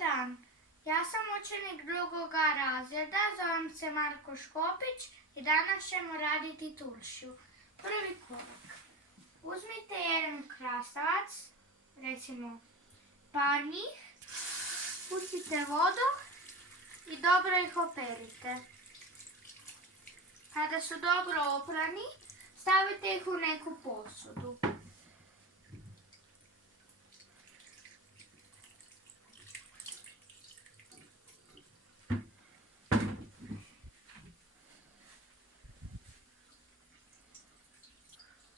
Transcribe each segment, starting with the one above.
dan, ja sam učenik 2. razreda, zovem se Marko Škopić i danas ćemo raditi turšiju. Prvi korak. Uzmite jedan krastavac, recimo par njih, pustite vodu i dobro ih operite. Kada su dobro oprani, stavite ih u neku posudu.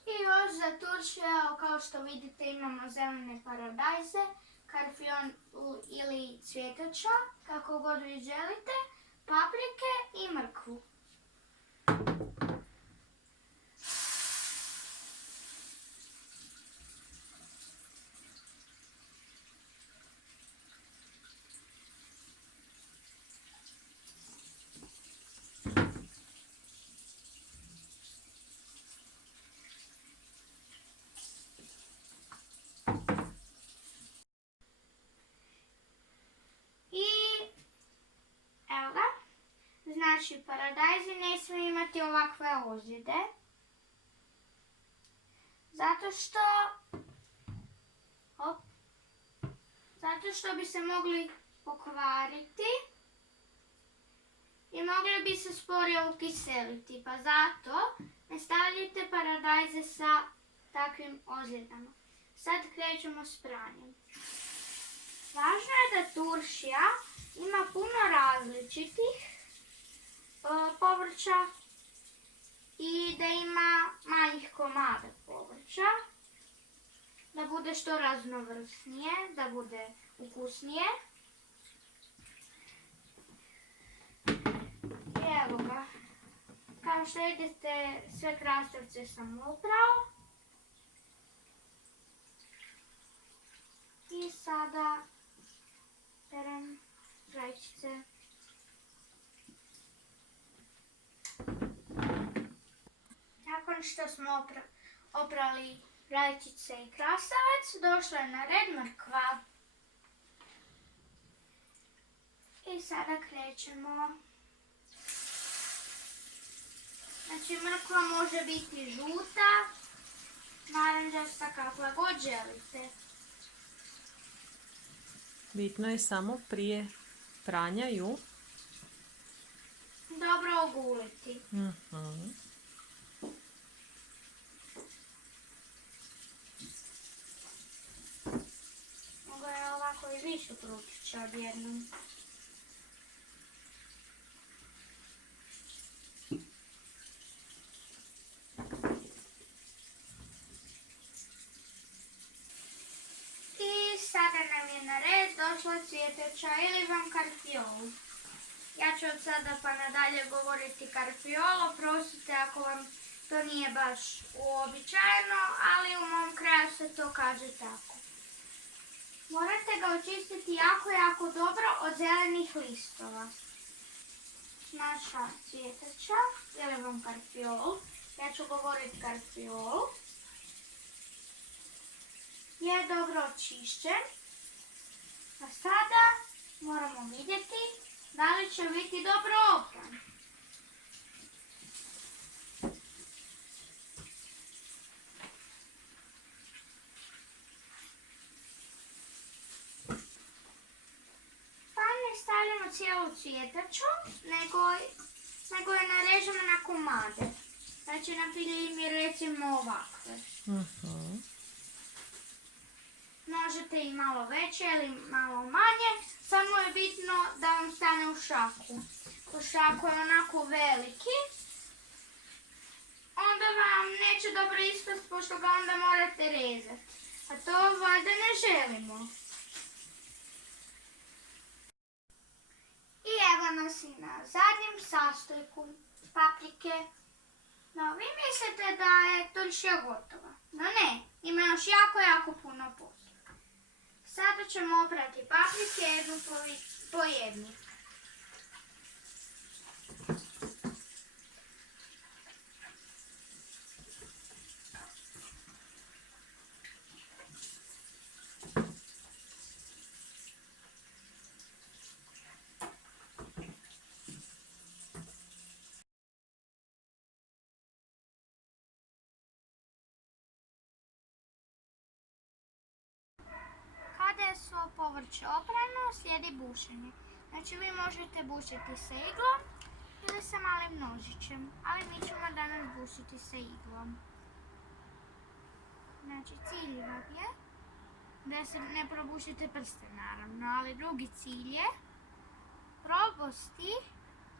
I još za turšiju, kao što vidite, imamo zelene paradajze, karfiol ili cvjetača, kako god vi želite, paprike i mrkvu. Znači, paradajzi ne smiju imati ovakve ozljede, zato što bi se mogli pokvariti i mogli bi se sporije ukiseliti, pa zato ne stavljajte paradajze sa takvim ozljedama. Sad krećemo s pranjem. Važno je da turšija ima puno različitih povrća i da ima manjih komada povrća, da bude što raznovrsnije, da bude ukusnije. I evo ga, kao što vidite, sve krastavce sam oprao i sada perem rajčice. Nakon što smo oprali rajčice i krastavac, došla je na red mrkva. I sada krećemo. Znači, mrkva može biti žuta, narančasta, kakva god želite. Bitno je samo prije pranja ju dobro oguliti. Mogu je ovako i više kručića odjednom. I sada nam je na red došla cvjetača ili vam karfiol. Ja ću od sada pa nadalje govoriti karfiol, oprostite ako vam to nije baš uobičajeno, ali u mom kraju se to kaže tako. Morate ga očistiti jako dobro od zelenih listova. Naša cvjetača ili vam karfiol, ja ću govoriti karfiol, je dobro očišćen. A sada moramo vidjeti da li će biti dobro opran. Pa ne stavljamo cijelu cvjetaču, nego je narežemo na komade. Znači, na primjer, recimo ovakve. Možete i malo veće ili malo manje, samo je bitno da vam stane u šaku. Pošto ako je onako veliki, onda vam neće dobro ispast, pošto ga onda morate rezati. A to valjda ne želimo. I evo nas i na zadnjem sastojku paprike. No, vi mislite da je turšija gotova. No ne, ima još jako puno posla. Sada ćemo oprati paprike jednu po jednu. povrće oprano, slijedi bušenje. Znači vi možete bušiti sa iglom ili sa malim nožićem, ali mi ćemo danas bušiti sa iglom. Znači cilj vam je da se ne probušite prste naravno, ali drugi cilj je probosti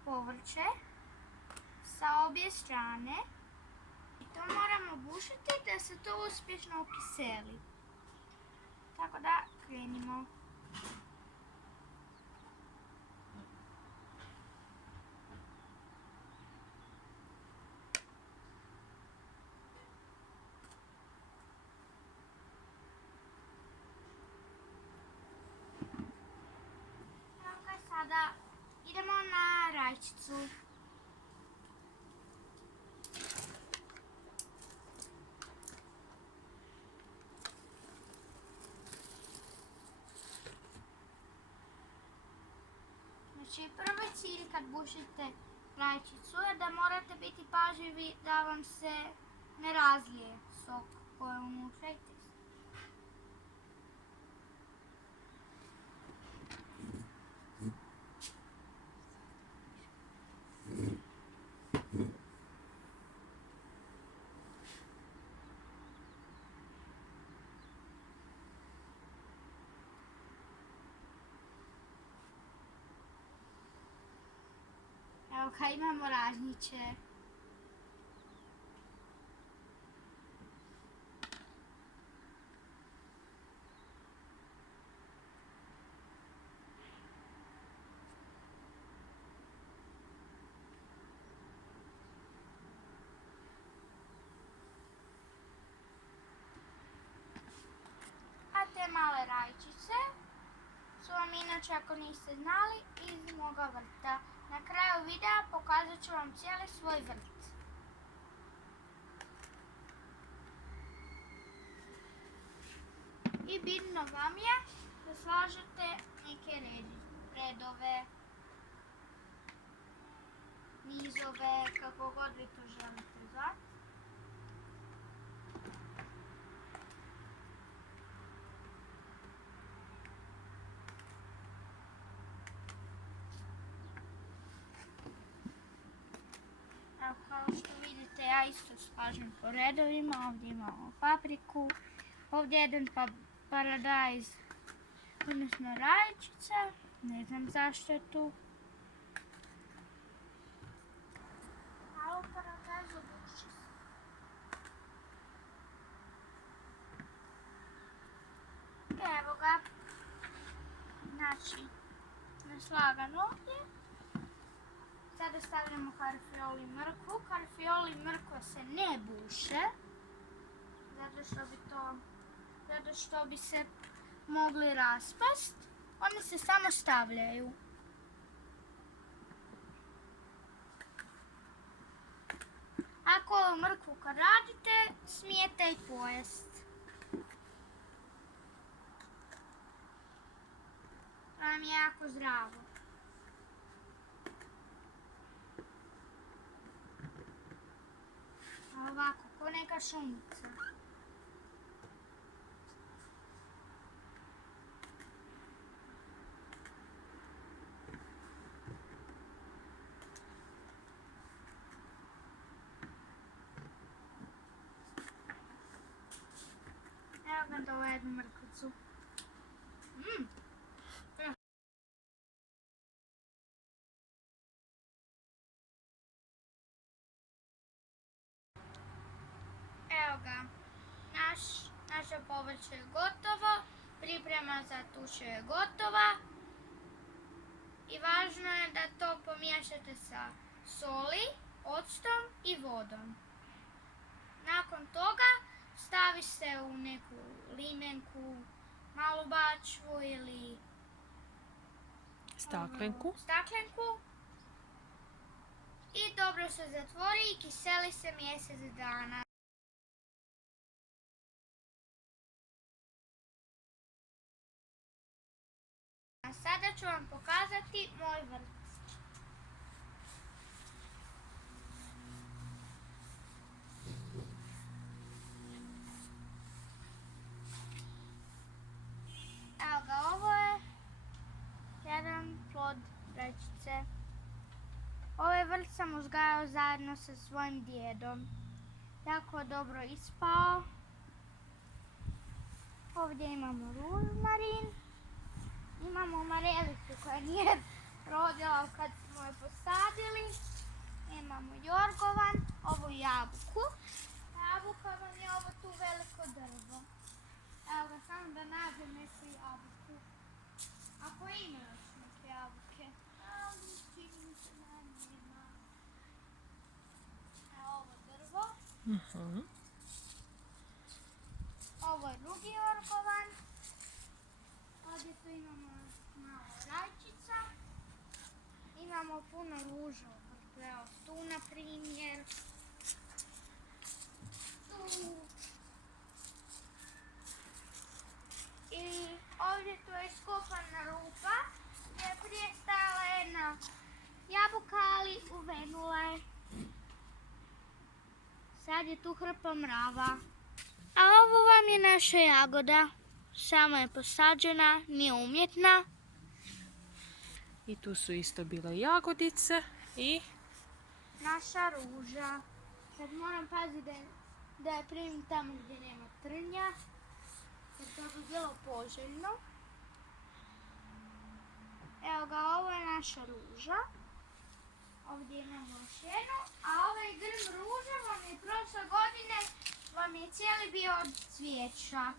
povrće sa obje strane i to moramo bušiti da se to uspješno ukiseli. Tako da krenimo. Sada idemo na rajčicu. Znači prvi cilj kad bušite rajčicu je da morate biti pažljivi da vam se ne razlije sok koji je unutra i test. Evo kad imamo ražnjiće. A te male rajčice su vam inače, ako niste znali, iz moga vrta. Na kraju videa pokazat ću vam cijeli svoj vrt. I bitno vam je da slažete neke redove, nizove, kako god vi to želite zvati. Evo kao što vidite ja isto slažem po redovima, ovdje imamo papriku, ovdje jedan paradajz, odnosno rajčica, ne znam zašto je tu. A ovo paradajz obuči se. Evo ga, znači naslagan ovdje. Sada stavljamo karfiol i mrkvu. Karfiol i mrkva se ne buše, zato što bi se mogli raspast. Oni se samo stavljaju. Ako mrkvu kad radite, smijete i pojest. To nam je jako zdravo. Ovako, ko neka šumica. Evo ga dole jednu mrkvicu. Evo ga, naše povrće je gotovo, priprema za tušu je gotova i važno je da to pomiješate sa soli, octom i vodom. Nakon toga stavi se u neku limenku, malu bačvu ili Staklenku. I dobro se zatvori i kiseli se mjesec dana. A sada ću vam pokazati moj vrt. Evo ga, ovo je vrt sam uzgajao zajedno sa svojim djedom. Tako dobro ispao. Ovdje imamo ružmarin. Imamo marelicu koja nije rodila kad smo je posadili. Imamo jorgovan, ovu jabuku. Jabuka vam je ovo tu veliko drvo. Evo ga, samo da nađem neku jabuku. Ako ima još neke jabuke. Ali čini mi se da nema. Evo ovo drvo. Mhm. Ovo je drugi jorgovan. Ovdje tu imamo malo rajčica. Imamo puno ruža. Evo tu na primjer. Tu. I ovdje tu je iskopana rupa gdje je prije stajala jedna jabuka, ali uvenula je. Sad je tu hrpa mrava. A ovo vam je naša jagoda. Samo je posađena, nije umjetna. I tu su isto bile jagodice i Naša ruža. Sad moram paziti da je primim tamo gdje nema trnja. Jer to bi bilo poželjno. Evo ga, ovo je naša ruža. Ovdje imamo još jednu. A ovaj grm ruža vam je prošle godine cijeli bio od cvijeća.